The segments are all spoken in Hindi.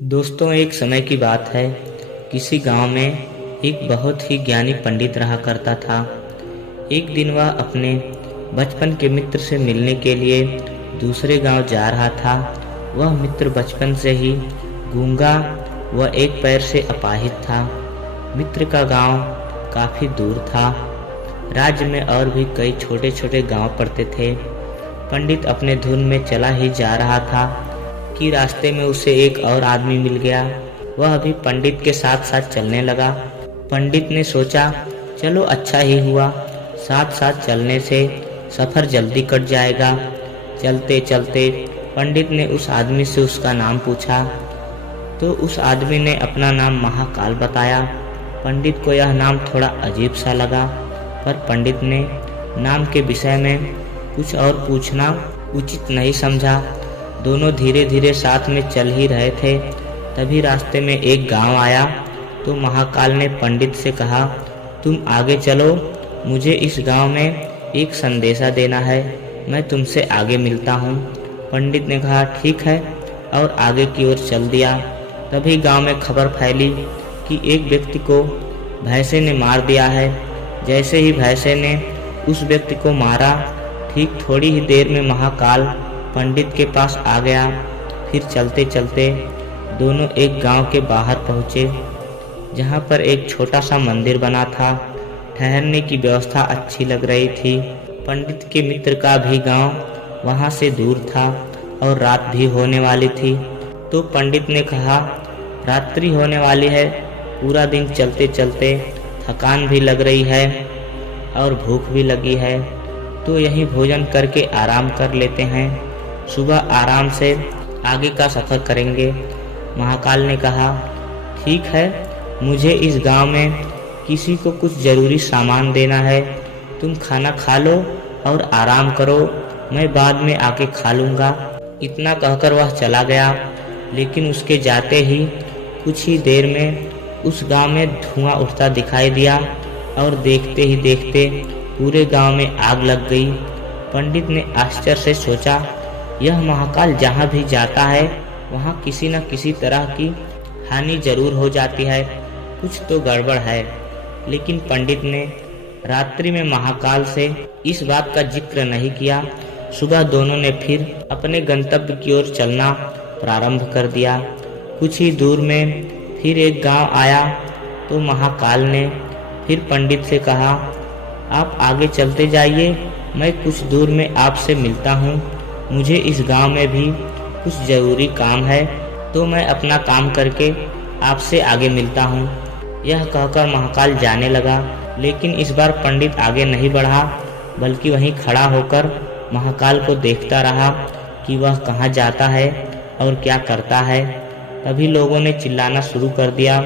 दोस्तों, एक समय की बात है। किसी गांव में एक बहुत ही ज्ञानी पंडित रहा करता था। एक दिन वह अपने बचपन के मित्र से मिलने के लिए दूसरे गांव जा रहा था। वह मित्र बचपन से ही गूंगा व एक पैर से अपाहिज था। मित्र का गांव काफ़ी दूर था। राज्य में और भी कई छोटे छोटे गांव पड़ते थे। पंडित अपने धुन में चला ही जा रहा था कि रास्ते में उसे एक और आदमी मिल गया। वह भी पंडित के साथ साथ चलने लगा। पंडित ने सोचा, चलो अच्छा ही हुआ, साथ साथ चलने से सफ़र जल्दी कट जाएगा। चलते चलते पंडित ने उस आदमी से उसका नाम पूछा तो उस आदमी ने अपना नाम महाकाल बताया। पंडित को यह नाम थोड़ा अजीब सा लगा, पर पंडित ने नाम के विषय में कुछ और पूछना उचित नहीं समझा। दोनों धीरे धीरे साथ में चल ही रहे थे। तभी रास्ते में एक गांव आया तो महाकाल ने पंडित से कहा, तुम आगे चलो, मुझे इस गांव में एक संदेशा देना है, मैं तुमसे आगे मिलता हूँ। पंडित ने कहा, ठीक है, और आगे की ओर चल दिया। तभी गांव में खबर फैली कि एक व्यक्ति को भैंसे ने मार दिया है। जैसे ही भैंसे ने उस व्यक्ति को मारा, ठीक थोड़ी ही देर में महाकाल पंडित के पास आ गया। फिर चलते चलते दोनों एक गांव के बाहर पहुँचे, जहां पर एक छोटा सा मंदिर बना था। ठहरने की व्यवस्था अच्छी लग रही थी। पंडित के मित्र का भी गांव वहां से दूर था और रात भी होने वाली थी। तो पंडित ने कहा, रात्रि होने वाली है, पूरा दिन चलते चलते थकान भी लग रही है और भूख भी लगी है, तो यहीं भोजन करके आराम कर लेते हैं, सुबह आराम से आगे का सफ़र करेंगे। महाकाल ने कहा, ठीक है, मुझे इस गांव में किसी को कुछ ज़रूरी सामान देना है, तुम खाना खा लो और आराम करो, मैं बाद में आके खा लूँगा। इतना कहकर वह चला गया। लेकिन उसके जाते ही कुछ ही देर में उस गांव में धुआं उठता दिखाई दिया और देखते ही देखते पूरे गांव में आग लग गई। पंडित ने आश्चर्य से सोचा, यह महाकाल जहाँ भी जाता है वहाँ किसी न किसी तरह की हानि जरूर हो जाती है, कुछ तो गड़बड़ है। लेकिन पंडित ने रात्रि में महाकाल से इस बात का जिक्र नहीं किया। सुबह दोनों ने फिर अपने गंतव्य की ओर चलना प्रारंभ कर दिया। कुछ ही दूर में फिर एक गांव आया तो महाकाल ने फिर पंडित से कहा, आप आगे चलते जाइए, मैं कुछ दूर में आपसे मिलता हूँ। मुझे इस गांव में भी कुछ ज़रूरी काम है, तो मैं अपना काम करके आपसे आगे मिलता हूँ। यह कहकर महाकाल जाने लगा। लेकिन इस बार पंडित आगे नहीं बढ़ा, बल्कि वहीं खड़ा होकर महाकाल को देखता रहा कि वह कहाँ जाता है और क्या करता है। तभी लोगों ने चिल्लाना शुरू कर दिया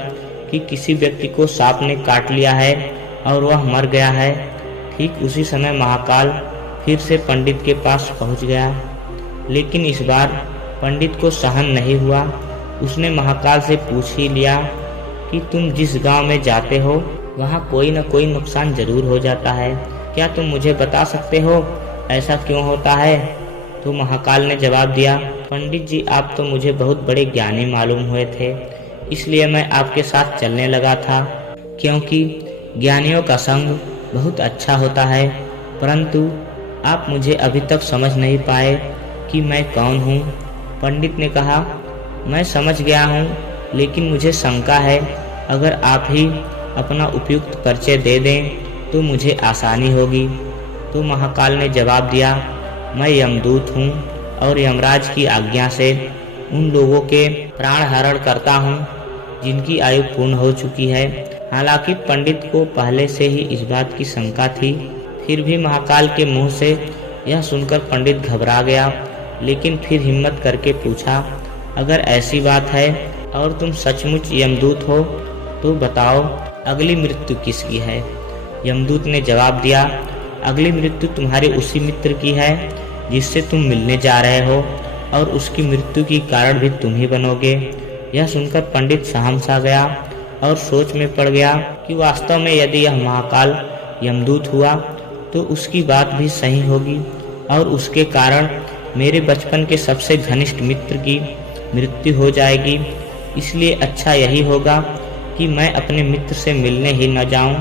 कि किसी व्यक्ति को सांप ने काट लिया है और वह मर गया है। ठीक उसी समय महाकाल फिर से पंडित के पास पहुंच गया। लेकिन इस बार पंडित को सहन नहीं हुआ। उसने महाकाल से पूछ ही लिया कि तुम जिस गांव में जाते हो वहाँ कोई न कोई नुकसान जरूर हो जाता है, क्या तुम मुझे बता सकते हो ऐसा क्यों होता है? तो महाकाल ने जवाब दिया, पंडित जी, आप तो मुझे बहुत बड़े ज्ञानी मालूम हुए थे, इसलिए मैं आपके साथ चलने लगा था, क्योंकि ज्ञानियों का संग बहुत अच्छा होता है। परंतु आप मुझे अभी तक समझ नहीं पाए कि मैं कौन हूँ। पंडित ने कहा, मैं समझ गया हूँ, लेकिन मुझे शंका है, अगर आप ही अपना उपयुक्त परिचय दे दें तो मुझे आसानी होगी। तो महाकाल ने जवाब दिया, मैं यमदूत हूँ और यमराज की आज्ञा से उन लोगों के प्राण हरण करता हूँ जिनकी आयु पूर्ण हो चुकी है। हालांकि पंडित को पहले से ही इस बात की शंका थी, फिर भी महाकाल के मुंह से यह सुनकर पंडित घबरा गया। लेकिन फिर हिम्मत करके पूछा, अगर ऐसी बात है और तुम सचमुच यमदूत हो तो बताओ, अगली मृत्यु किसकी है? यमदूत ने जवाब दिया, अगली मृत्यु तुम्हारे उसी मित्र की है जिससे तुम मिलने जा रहे हो, और उसकी मृत्यु की कारण भी तुम ही बनोगे। यह सुनकर पंडित सहम सा गया और सोच में पड़ गया कि वास्तव में यदि यह महाकाल यमदूत हुआ तो उसकी बात भी सही होगी और उसके कारण मेरे बचपन के सबसे घनिष्ठ मित्र की मृत्यु हो जाएगी। इसलिए अच्छा यही होगा कि मैं अपने मित्र से मिलने ही न जाऊं।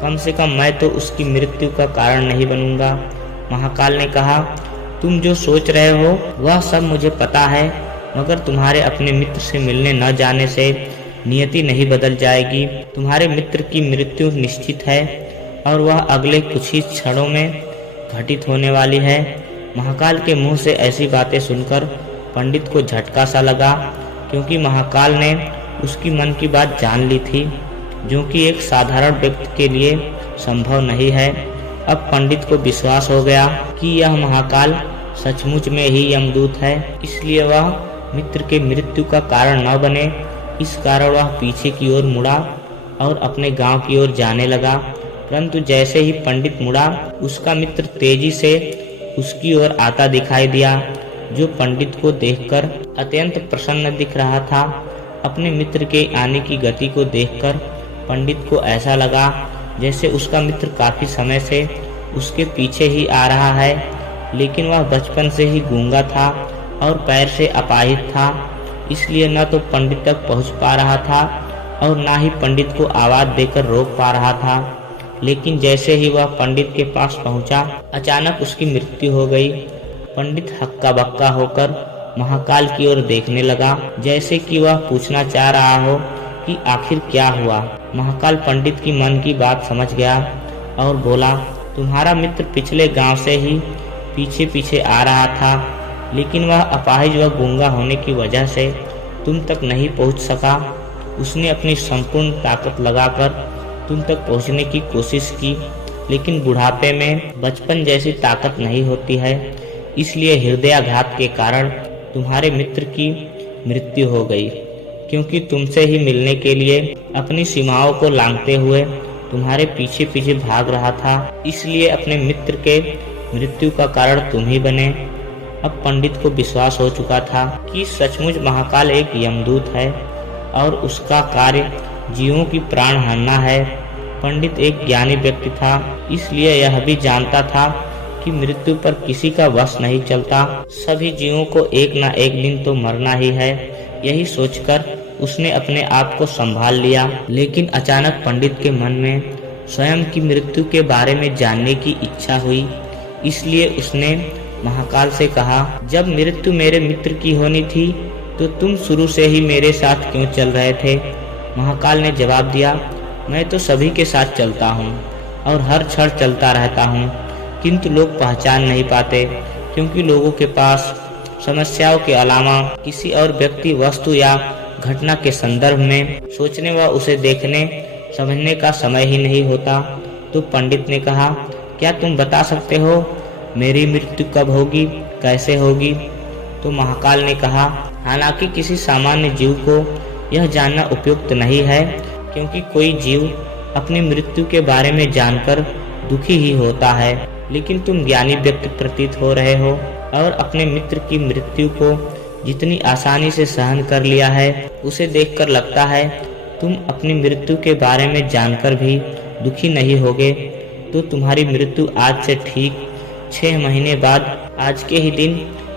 कम से कम मैं तो उसकी मृत्यु का कारण नहीं बनूंगा। महाकाल ने कहा, तुम जो सोच रहे हो वह सब मुझे पता है, मगर तुम्हारे अपने मित्र से मिलने न जाने से नियति नहीं बदल जाएगी। तुम्हारे मित्र की मृत्यु निश्चित है और वह अगले कुछ ही क्षणों में घटित होने वाली है। महाकाल के मुंह से ऐसी बातें सुनकर पंडित को झटका सा लगा, क्योंकि महाकाल ने उसकी मन की बात जान ली थी, जो कि एक साधारण व्यक्ति के लिए संभव नहीं है। अब पंडित को विश्वास हो गया कि यह महाकाल सचमुच में ही यमदूत है, इसलिए वह मित्र के मृत्यु का कारण न बने, इस कारण वह पीछे की ओर मुड़ा और अपने गांव की ओर जाने लगा। परंतु जैसे ही पंडित मुड़ा, उसका मित्र तेजी से उसकी ओर आता दिखाई दिया, जो पंडित को देखकर अत्यंत प्रसन्न दिख रहा था। अपने मित्र के आने की गति को देखकर पंडित को ऐसा लगा जैसे उसका मित्र काफी समय से उसके पीछे ही आ रहा है, लेकिन वह बचपन से ही गूंगा था और पैर से अपाहिज था, इसलिए न तो पंडित तक पहुंच पा रहा था और न ही पंडित को आवाज देकर रोक पा रहा था। लेकिन जैसे ही वह पंडित के पास पहुंचा, अचानक उसकी मृत्यु हो गई। पंडित हक्का बक्का होकर महाकाल की ओर देखने लगा, जैसे कि वह पूछना चाह रहा हो कि आखिर क्या हुआ। महाकाल पंडित की मन की बात समझ गया और बोला, तुम्हारा मित्र पिछले गांव से ही पीछे पीछे आ रहा था, लेकिन वह अपाहिज व गूंगा होने की वजह से तुम तक नहीं पहुंच सका। उसने अपनी संपूर्ण ताकत लगाकर तुम तक पहुंचने की कोशिश की, लेकिन बुढ़ापे में बचपन जैसी ताकत नहीं होती है, इसलिए हृदयाघात के कारण तुम्हारे मित्र की मृत्यु हो गई। क्योंकि तुमसे ही मिलने के लिए अपनी सीमाओं को लांघते हुए तुम्हारे पीछे पीछे भाग रहा था, इसलिए अपने मित्र के मृत्यु का कारण तुम ही बने। अब पंडित को विश्वास हो चुका था कि सचमुच महाकाल एक यमदूत है और उसका कार्य जीवों की प्राण हरना है। पंडित एक ज्ञानी व्यक्ति था, इसलिए यह भी जानता था कि मृत्यु पर किसी का वश नहीं चलता, सभी जीवों को एक न एक दिन तो मरना ही है। यही सोचकर उसने अपने आप को संभाल लिया। लेकिन अचानक पंडित के मन में स्वयं की मृत्यु के बारे में जानने की इच्छा हुई, इसलिए उसने महाकाल से कहा, जब मृत्यु मेरे मित्र की होनी थी तो तुम शुरू से ही मेरे साथ क्यों चल रहे थे? महाकाल ने जवाब दिया, मैं तो सभी के साथ चलता हूँ और हर क्षण चलता रहता हूँ, किंतु लोग पहचान नहीं पाते, क्योंकि लोगों के पास समस्याओं के अलावा किसी और व्यक्ति, वस्तु या घटना के संदर्भ में सोचने व उसे देखने समझने का समय ही नहीं होता। तो पंडित ने कहा, क्या तुम बता सकते हो मेरी मृत्यु कब होगी, कैसे होगी? तो महाकाल ने कहा, हालांकि किसी सामान्य जीव को यह जानना उपयुक्त नहीं है, क्योंकि कोई जीव अपनी मृत्यु के बारे में जानकर दुखी ही होता है, लेकिन तुम ज्ञानी व्यक्ति प्रतीत हो रहे हो और अपने मित्र की मृत्यु को जितनी आसानी से सहन कर लिया है, उसे देखकर लगता है तुम अपनी मृत्यु के बारे में जानकर भी दुखी नहीं होगे। तो तुम्हारी मृत्यु आज से ठीक 6 महीने बाद आज के ही दिन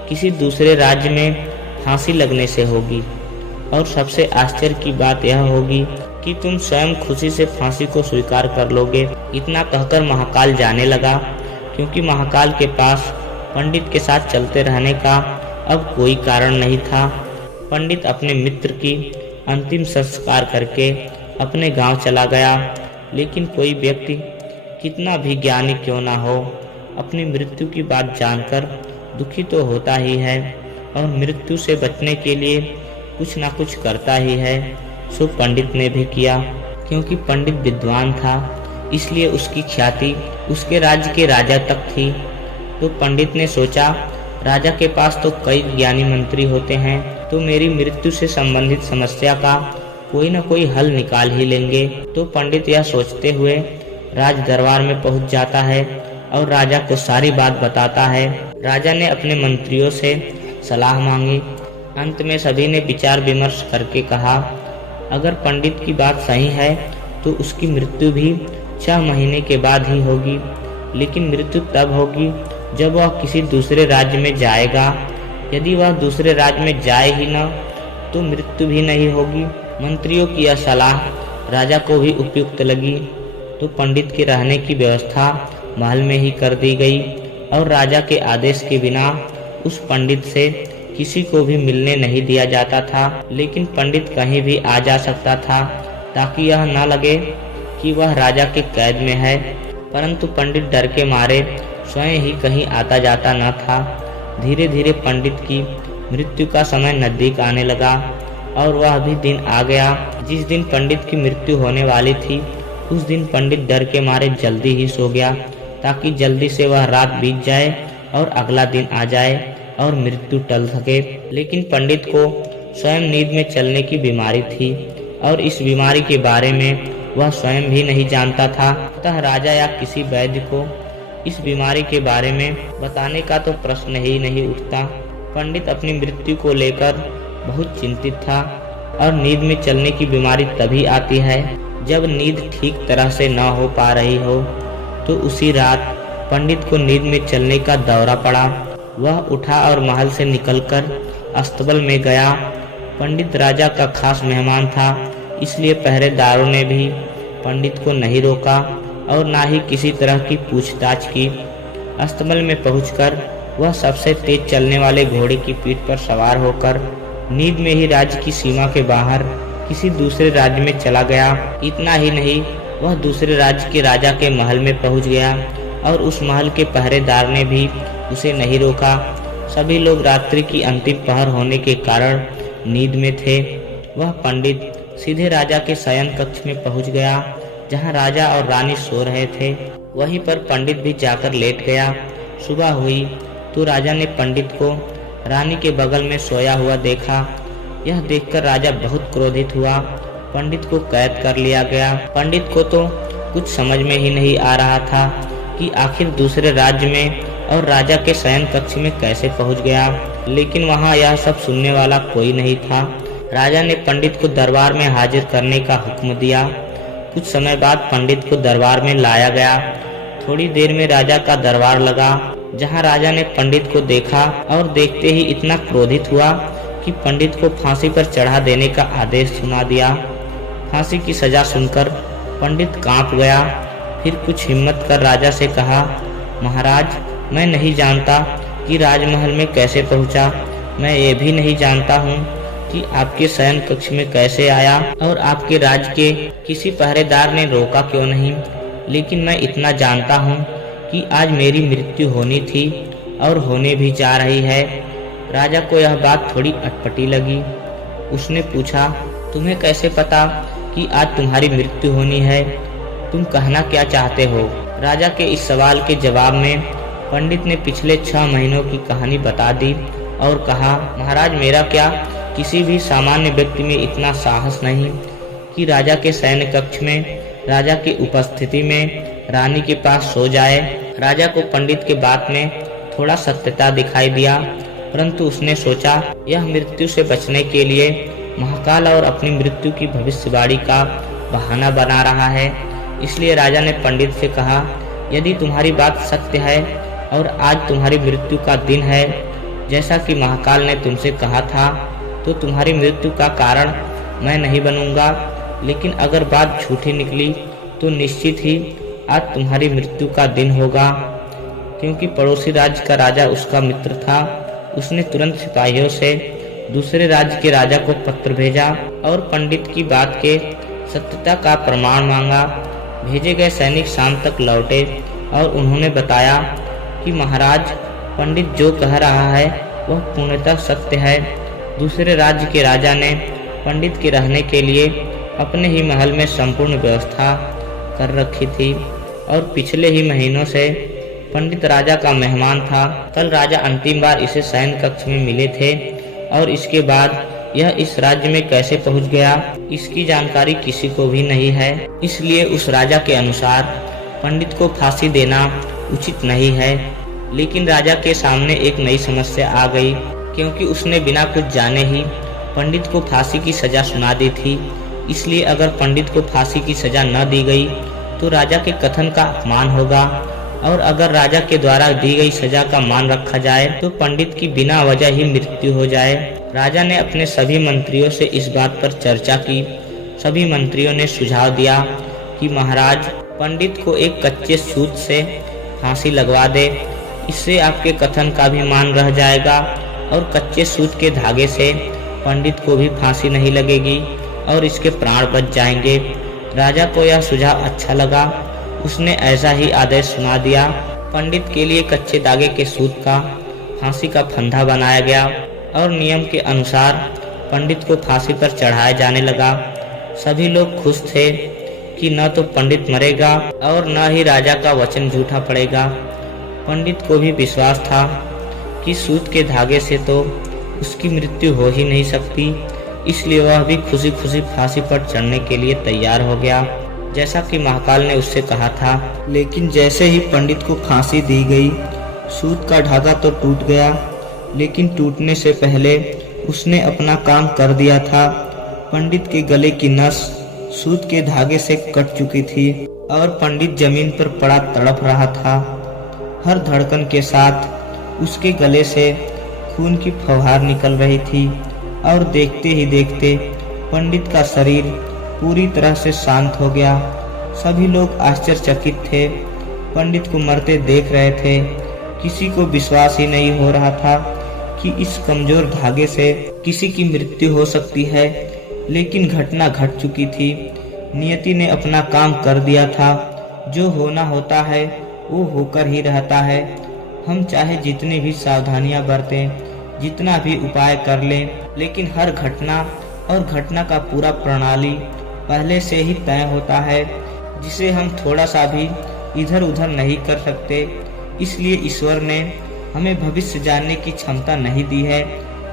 किसी दूसरे राज्य में फांसी लगने से होगी। और सबसे आश्चर्य की बात यह होगी कि तुम स्वयं खुशी से फांसी को स्वीकार कर लोगे। इतना कहकर महाकाल जाने लगा, क्योंकि महाकाल के पास पंडित के साथ चलते रहने का अब कोई कारण नहीं था। पंडित अपने मित्र की अंतिम संस्कार करके अपने गांव चला गया, लेकिन कोई व्यक्ति कितना भी ज्ञानी क्यों ना हो, अपनी मृत्यु की बात जानकर दुखी तो होता ही है और मृत्यु से बचने के लिए कुछ ना कुछ करता ही है। सो पंडित ने भी किया, क्योंकि पंडित विद्वान था, इसलिए उसकी ख्याति उसके राज्य के राजा तक थी। तो पंडित ने सोचा, राजा के पास तो कई ज्ञानी मंत्री होते हैं, तो मेरी मृत्यु से संबंधित समस्या का कोई न कोई हल निकाल ही लेंगे। तो पंडित यह सोचते हुए राज दरबार में पहुंच जाता है और राजा को सारी बात बताता है। राजा ने अपने मंत्रियों से सलाह मांगी। अंत में सभी ने विचार विमर्श करके कहा, अगर पंडित की बात सही है तो उसकी मृत्यु भी 6 महीने के बाद ही होगी, लेकिन मृत्यु तब होगी जब वह किसी दूसरे राज्य में जाएगा। यदि वह दूसरे राज्य में जाए ही न तो मृत्यु भी नहीं होगी। मंत्रियों की यह सलाह राजा को भी उपयुक्त लगी, तो पंडित के रहने की व्यवस्था महल में ही कर दी गई और राजा के आदेश के बिना उस पंडित से किसी को भी मिलने नहीं दिया जाता था। लेकिन पंडित कहीं भी आ जा सकता था ताकि यह न लगे कि वह राजा के कैद में है। परंतु पंडित डर के मारे स्वयं ही कहीं आता जाता न था। धीरे धीरे पंडित की मृत्यु का समय नजदीक आने लगा और वह भी दिन आ गया जिस दिन पंडित की मृत्यु होने वाली थी। उस दिन पंडित डर के मारे जल्दी ही सो गया ताकि जल्दी से वह रात बीत जाए और अगला दिन आ जाए और मृत्यु टल सके। लेकिन पंडित को स्वयं नींद में चलने की बीमारी थी और इस बीमारी के बारे में वह स्वयं भी नहीं जानता था। अतः राजा या किसी वैद्य को इस बीमारी के बारे में बताने का तो प्रश्न ही नहीं उठता। पंडित अपनी मृत्यु को लेकर बहुत चिंतित था और नींद में चलने की बीमारी तभी आती है जब नींद ठीक तरह से न हो पा रही हो। तो उसी रात पंडित को नींद में चलने का दौरा पड़ा। वह उठा और महल से निकलकर अस्तबल में गया। पंडित राजा का खास मेहमान था, इसलिए पहरेदारों ने भी पंडित को नहीं रोका और ना ही किसी तरह की पूछताछ की। अस्तबल में पहुंचकर वह सबसे तेज चलने वाले घोड़े की पीठ पर सवार होकर नींद में ही राज्य की सीमा के बाहर किसी दूसरे राज्य में चला गया। इतना ही नहीं, वह दूसरे राज्य के राजा के महल में पहुंच गया और उस महल के पहरेदार ने भी उसे नहीं रोका। सभी लोग रात्रि की अंतिम पहर होने के कारण नींद में थे। वह पंडित सीधे राजा के शयन कक्ष में पहुंच गया जहां राजा और रानी सो रहे थे। वहीं पर पंडित भी जाकर लेट गया। सुबह हुई तो राजा ने पंडित को रानी के बगल में सोया हुआ देखा। यह देखकर राजा बहुत क्रोधित हुआ। पंडित को कैद कर लिया गया। पंडित को तो कुछ समझ में ही नहीं आ रहा था कि आखिर दूसरे राज्य में और राजा के शयन कक्ष में कैसे पहुंच गया। लेकिन वहां यह सब सुनने वाला कोई नहीं था। राजा ने पंडित को दरबार में हाजिर करने का हुक्म दिया। कुछ समय बाद पंडित को दरबार में लाया गया। थोड़ी देर में राजा का दरबार लगा जहां राजा ने पंडित को देखा और देखते ही इतना क्रोधित हुआ कि पंडित को फांसी पर चढ़ा देने का आदेश सुना दिया। फांसी की सजा सुनकर पंडित कांप गया। फिर कुछ हिम्मत कर राजा से कहा, महाराज, मैं नहीं जानता कि राजमहल में कैसे पहुंचा। मैं ये भी नहीं जानता हूँ कि आपके शयन कक्ष में कैसे आया और आपके राज्य के किसी पहरेदार ने रोका क्यों नहीं। लेकिन मैं इतना जानता हूँ कि आज मेरी मृत्यु होनी थी और होने भी जा रही है। राजा को यह बात थोड़ी अटपटी लगी। उसने पूछा, तुम्हें कैसे पता कि आज तुम्हारी मृत्यु होनी है? तुम कहना क्या चाहते हो? राजा के इस सवाल के जवाब में पंडित ने पिछले 6 महीनों की कहानी बता दी और कहा, महाराज, मेरा क्या, किसी भी सामान्य व्यक्ति में इतना साहस नहीं कि राजा के सैन्य कक्ष में राजा की उपस्थिति में रानी के पास सो जाए। राजा को पंडित के बात में थोड़ा सत्यता दिखाई दिया, परंतु उसने सोचा यह मृत्यु से बचने के लिए महाकाल और अपनी मृत्यु की भविष्यवाणी का बहाना बना रहा है। इसलिए राजा ने पंडित से कहा, यदि तुम्हारी बात सत्य है और आज तुम्हारी मृत्यु का दिन है जैसा कि महाकाल ने तुमसे कहा था, तो तुम्हारी मृत्यु का कारण मैं नहीं बनूंगा। लेकिन अगर बात झूठी निकली तो निश्चित ही आज तुम्हारी मृत्यु का दिन होगा। क्योंकि पड़ोसी राज्य का राजा उसका मित्र था, उसने तुरंत सिपाहियों से दूसरे राज्य के राजा को पत्र भेजा और पंडित की बात के सत्यता का प्रमाण मांगा। भेजे गए सैनिक शाम तक लौटे और उन्होंने बताया कि महाराज, पंडित जो कह रहा है वह पूर्णतः सत्य है। दूसरे राज्य के राजा ने पंडित के रहने के लिए अपने ही महल में संपूर्ण व्यवस्था कर रखी थी और पिछले ही महीनों से पंडित राजा का मेहमान था। कल राजा अंतिम बार इसे शयन कक्ष में मिले थे और इसके बाद यह इस राज्य में कैसे पहुंच गया, इसकी जानकारी किसी को भी नहीं है। इसलिए उस राजा के अनुसार पंडित को फांसी देना उचित नहीं है। लेकिन राजा के सामने एक नई समस्या आ गई, क्योंकि उसने बिना कुछ जाने ही पंडित को फांसी की सजा सुना दी थी। इसलिए अगर पंडित को फांसी की सजा न दी गई तो राजा के कथन का अपमान होगा, और अगर राजा के द्वारा दी गई सजा का मान रखा जाए तो पंडित की बिना वजह ही मृत्यु हो जाए। राजा ने अपने सभी मंत्रियों से इस बात पर चर्चा की। सभी मंत्रियों ने सुझाव दिया कि महाराज, पंडित को एक कच्चे सूत से फांसी लगवा दे। इससे आपके कथन का भी मान रह जाएगा और कच्चे सूत के धागे से पंडित को भी फांसी नहीं लगेगी और इसके प्राण बच जाएंगे। राजा को यह सुझाव अच्छा लगा। उसने ऐसा ही आदेश सुना दिया। पंडित के लिए कच्चे धागे के सूत का फांसी का फंदा बनाया गया और नियम के अनुसार पंडित को फांसी पर चढ़ाया जाने लगा। सभी लोग खुश थे कि न तो पंडित मरेगा और न ही राजा का वचन झूठा पड़ेगा। पंडित को भी विश्वास था कि सूत के धागे से तो उसकी मृत्यु हो ही नहीं सकती, इसलिए वह भी खुशी खुशी फांसी पर चढ़ने के लिए तैयार हो गया, जैसा कि महाकाल ने उससे कहा था। लेकिन जैसे ही पंडित को फांसी दी गई, सूत का धागा तो टूट गया, लेकिन टूटने से पहले उसने अपना काम कर दिया था। पंडित के गले की नस सूत के धागे से कट चुकी थी और पंडित जमीन पर पड़ा तड़प रहा था। हर धड़कन के साथ उसके गले से खून की फुहार निकल रही थी और देखते ही देखते पंडित का शरीर पूरी तरह से शांत हो गया। सभी लोग आश्चर्यचकित थे, पंडित को मरते देख रहे थे। किसी को विश्वास ही नहीं हो रहा था कि इस कमजोर धागे से किसी की मृत्यु हो सकती है, लेकिन घटना घट चुकी थी। नियति ने अपना काम कर दिया था। जो होना होता है वो होकर ही रहता है। हम चाहे जितनी भी सावधानियां बरतें, जितना भी उपाय कर लें, लेकिन हर घटना और घटना का पूरा प्रणाली पहले से ही तय होता है, जिसे हम थोड़ा सा भी इधर उधर नहीं कर सकते। इसलिए ईश्वर ने हमें भविष्य जानने की क्षमता नहीं दी है,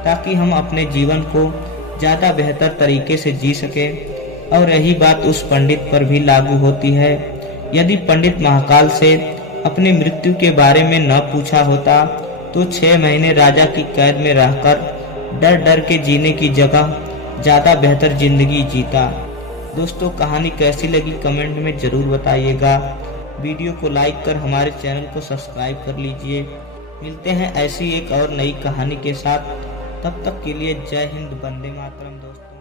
ताकि हम अपने जीवन को ज़्यादा बेहतर तरीके से जी सकें। और यही बात उस पंडित पर भी लागू होती है। यदि पंडित महाकाल से अपनी मृत्यु के बारे में न पूछा होता तो 6 महीने राजा की कैद में रहकर डर डर के जीने की जगह ज़्यादा बेहतर जिंदगी जीता। दोस्तों, कहानी कैसी लगी कमेंट में ज़रूर बताइएगा। वीडियो को लाइक कर हमारे चैनल को सब्सक्राइब कर लीजिए। मिलते हैं ऐसी एक और नई कहानी के साथ। तब तक के लिए जय हिंद, वंदे मातरम दोस्तों।